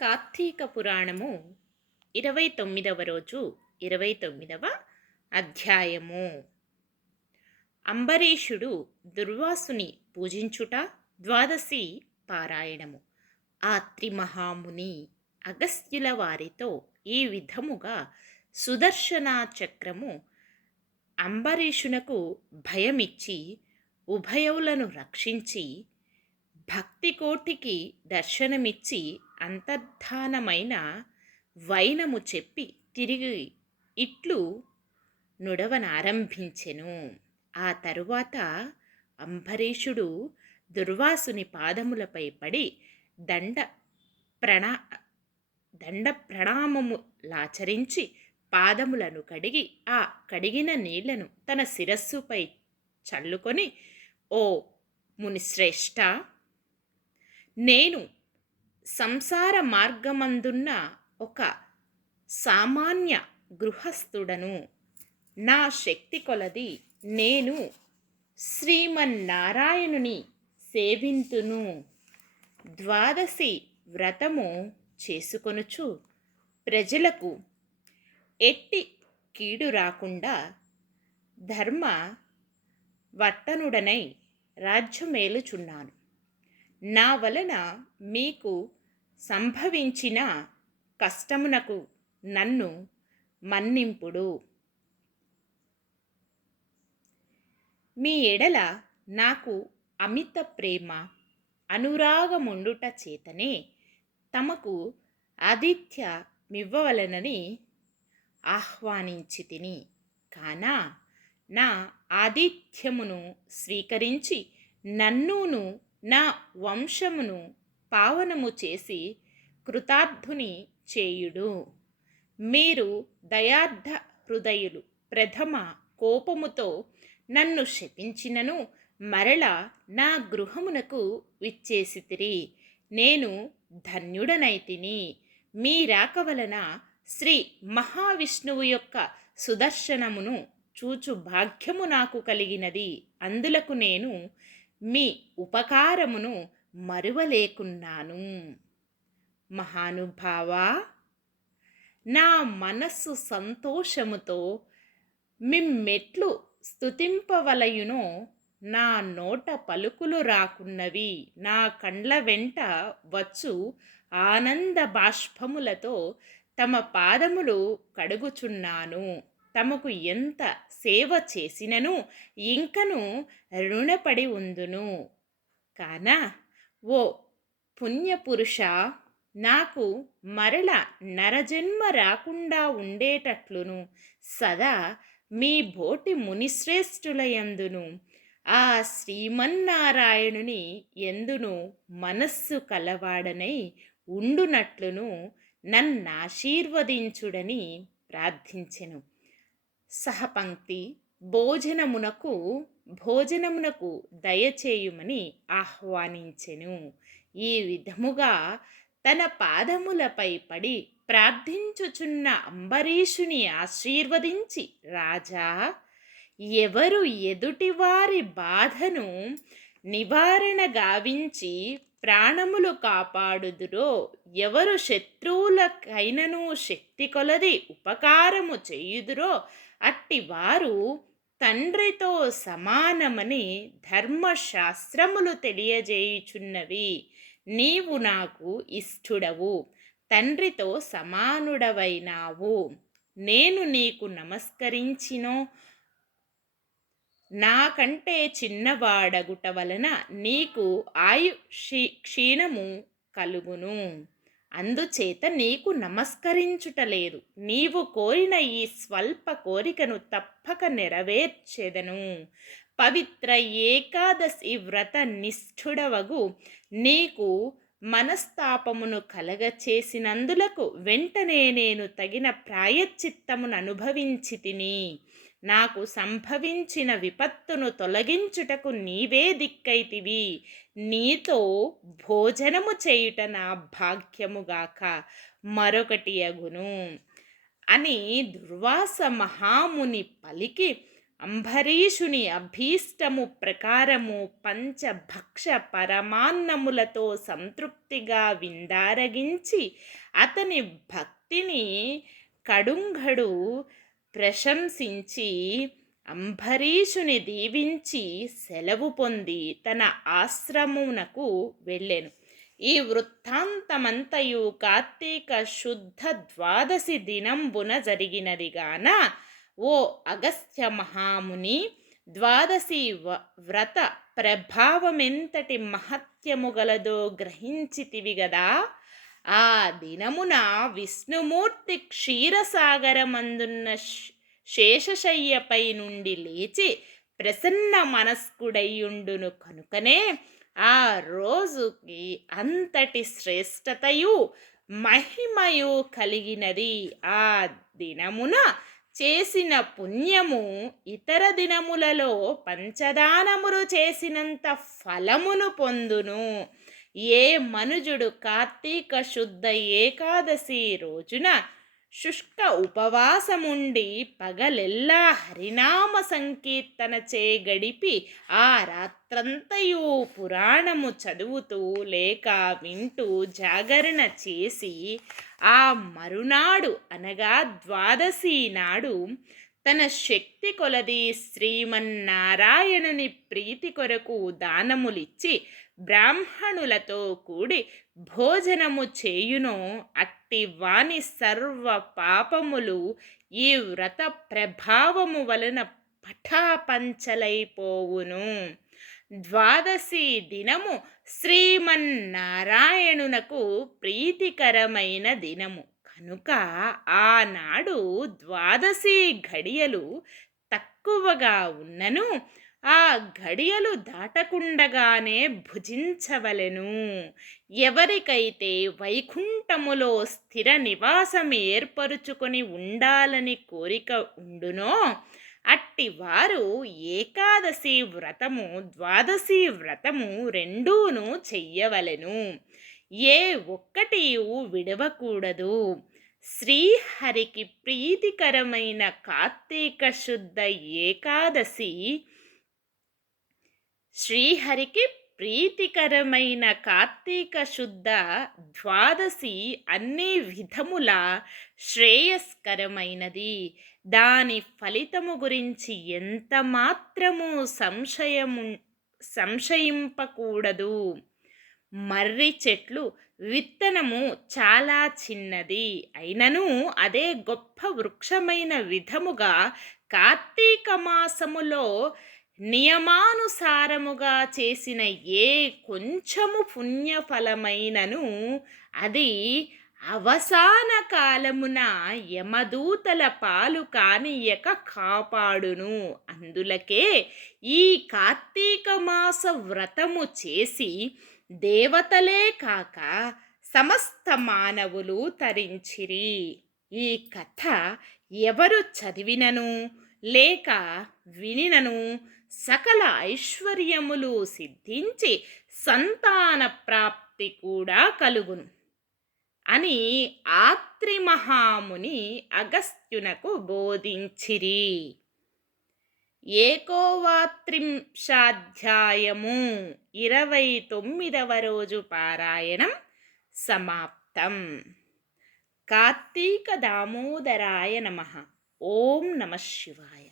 కార్తీక పురాణము 29వ రోజు 29వ అధ్యాయము. అంబరీషుడు దుర్వాసుని పూజించుట ద్వాదశి పారాయణము. ఆ త్రిమహాముని అగస్త్యుల వారితో ఈ విధముగా సుదర్శన చక్రము అంబరీషునకు భయమిచ్చి ఉభయవులను రక్షించి భక్తికోటికి దర్శనమిచ్చి అంతర్ధానమైన వైనము చెప్పి తిరిగి ఇట్లు నుడవనారంభించెను. ఆ తరువాత అంబరీషుడు దుర్వాసుని పాదములపై పడి దండ ప్రణామములాచరించి పాదములను కడిగి ఆ కడిగిన నీళ్లను తన శిరస్సుపై చల్లుకొని, ఓ మునిశ్రేష్ఠ, నేను సంసార మార్గమందున్న ఒక సామాన్య గృహస్థుడను. నా శక్తి కొలది నేను శ్రీమన్నారాయణుని సేవింతును. ద్వాదశి వ్రతము చేసుకొనుచు ప్రజలకు ఎట్టి కీడు రాకుండా ధర్మ వర్తనుడనై రాజ్యమేలుచున్నాను. నా వలన మీకు సంభవించిన కష్టమునకు నన్ను మన్నింపుడు. మీ ఎడల నాకు అమిత ప్రేమ అనురాగముండుట చేతనే తమకు ఆతిథ్యమివ్వవలనని ఆహ్వానించితిని. కాన నా ఆతిథ్యమును స్వీకరించి నన్నును నా వంశమును పావనము చేసి కృతార్థుని చేయుడు. మీరు దయార్థ హృదయులు ప్రథమ కోపముతో నన్ను శపించినను మరల నా గృహమునకు విచ్చేసితిరి. నేను ధన్యుడనైతిని. మీ రాక వలన శ్రీ మహావిష్ణువు యొక్క సుదర్శనమును చూచు భాగ్యము నాకు కలిగినది. అందులకు నేను మీ ఉపకారమును మరువలేకున్నాను. మహానుభావా, నా మనస్సు సంతోషముతో మిమ్మెట్లు స్తుతింపవలయునో నా నోట పలుకులు రాకున్నవి. నా కండ్ల వెంట వచ్చు ఆనంద బాష్పములతో తమ పాదములు కడుగుచున్నాను. తమకు ఎంత సేవ చేసినను ఇంకను రుణపడి ఉందును. కాన ఓ పుణ్యపురుష, నాకు మరల నరజన్మ రాకుండా ఉండేటట్లును సదా మీ బోటి మునిశ్రేష్ఠుల యందును ఆ శ్రీమన్నారాయణుని యందును మనస్సు కలవాడనై ఉండునట్లును నన్నాశీర్వదించుడని ప్రార్థించెను. సహపంక్తి భోజనమునకు దయచేయుమని ఆహ్వానించెను. ఈ విధముగా తన పాదములపై పడి ప్రార్థించుచున్న అంబరీషుని ఆశీర్వదించి, రాజా, ఎవరు ఎదుటివారి బాధను నివారణ గావించి ప్రాణములు కాపాడుదురో, ఎవరు శత్రువులకైనను శక్తి కొలది ఉపకారము చేయుదురో అట్టివారు తండ్రితో సమానమని ధర్మశాస్త్రములు తెలియజేయుచున్నవి. నీవు నాకు ఇష్టుడవు, తండ్రితో సమానుడవైనావు. నేను నీకు నమస్కరించినో నాకంటే చిన్నవాడగుట వలన నీకు క్షీణము కలుగును. అందుచేత నీకు నమస్కరించుటలేదు. నీవు కోరిన ఈ స్వల్ప కోరికను తప్పక నెరవేర్చెదను. పవిత్ర ఏకాదశి వ్రత నిష్ఠుడవగు నీకు మనస్తాపమును కలగచేసినందులకు వెంటనే నేను తగిన ప్రాయశ్చిత్తమును అనుభవించి తిని. నాకు సంభవించిన విపత్తును తొలగించుటకు నీవే దిక్కైతివి. నీతో భోజనము చేయుట నా భాగ్యముగాక మరొకటి అగును అని దుర్వాస మహాముని పలికి అంబరీషుని అభీష్టము ప్రకారము పంచభక్ష పరమాన్నములతో సంతృప్తిగా విందారగించి అతని భక్తిని కడుంగడు ప్రశంసించి అంబరీషుని దీవించి సెలవు పొంది తన ఆశ్రమునకు వెళ్ళెను. ఈ వృత్తాంతమంతయు కార్తీక శుద్ధ ద్వాదశి దినంబున జరిగినదిగాన ఓ అగస్త్య మహాముని, ద్వాదశి వ్రత ప్రభావమెంతటి మహత్యము గలదో గ్రహించితివి గదా. ఆ దినమున విష్ణుమూర్తి క్షీరసాగరమందున్న శేషశయ్యపై నుండి లేచి ప్రసన్న మనస్కుడయ్యుండును కనుకనే ఆ రోజుకి అంతటి శ్రేష్టతయు మహిమయు కలిగినది. ఆ దినమున చేసిన పుణ్యము ఇతర దినములలో పంచదానములు చేసినంత ఫలమును పొందును. ఏ మనుజుడు కార్తీక శుద్ధ ఏకాదశి రోజున శుష్క ఉపవాసముండి పగలెల్లా హరినామ సంకీర్తనచే గడిపి ఆ రాత్రంతయు పురాణము చదువుతూ లేక వింటూ జాగరణ చేసి ఆ మరునాడు అనగా ద్వాదశి నాడు తన శక్తి కొలది శ్రీమన్నారాయణుని ప్రీతి కొరకు దానములిచ్చి బ్రాహ్మణులతో కూడి భోజనము చేయునో అట్టి వాని సర్వ పాపములు ఈ వ్రత ప్రభావము వలన పటాపంచలైపోవును. ద్వాదశి దినము శ్రీమన్నారాయణునకు ప్రీతికరమైన దినము కనుక ఆనాడు ద్వాదశి ఘడియలు తక్కువగా ఉన్నను ఆ ఘడియలు దాటకుండగానే భుజించవలెను. ఎవరికైతే వైకుంఠములో స్థిర నివాసం ఏర్పరుచుకొని ఉండాలని కోరిక ఉండునో అట్టి వారు ఏకాదశి వ్రతము ద్వాదశి వ్రతము రెండూను చెయ్యవలెను. ఏ ఒక్కటి విడవకూడదు. శ్రీహరికి ప్రీతికరమైన కార్తీక శుద్ధ ఏకాదశి శ్రీహరికి ప్రీతికరమైన కార్తీక శుద్ధ ద్వాదశి అన్ని విధముల శ్రేయస్కరమైనది. దాని ఫలితము గురించి ఎంత మాత్రము సంశయింపకూడదు. మర్రి చెట్లు విత్తనము చాలా చిన్నది అయినను అదే గొప్ప వృక్షమైన విధముగా కార్తీక మాసములో నియమానుసారముగా చేసిన ఏ కొంచెము పుణ్యఫలమైనను అది అవసాన కాలమున యమదూతల పాలు కానియక కాపాడును. అందులకే ఈ కార్తీక మాస వ్రతము చేసి దేవతలే కాక సమస్త మానవులు తరించిరి. ఈ కథ ఎవరు చదివినను లేక వినినను సకల ఐశ్వర్యములు సిద్ధించి సంతాన ప్రాప్తి కూడా కలుగును అని ఆత్రి మహాముని అగస్త్యునకు బోధించిరి. 31వ అధ్యాయము 29వ రోజు పారాయణం సమాప్తం. కార్తీక దామోదరాయ నమః. ఓం నమః శివాయ.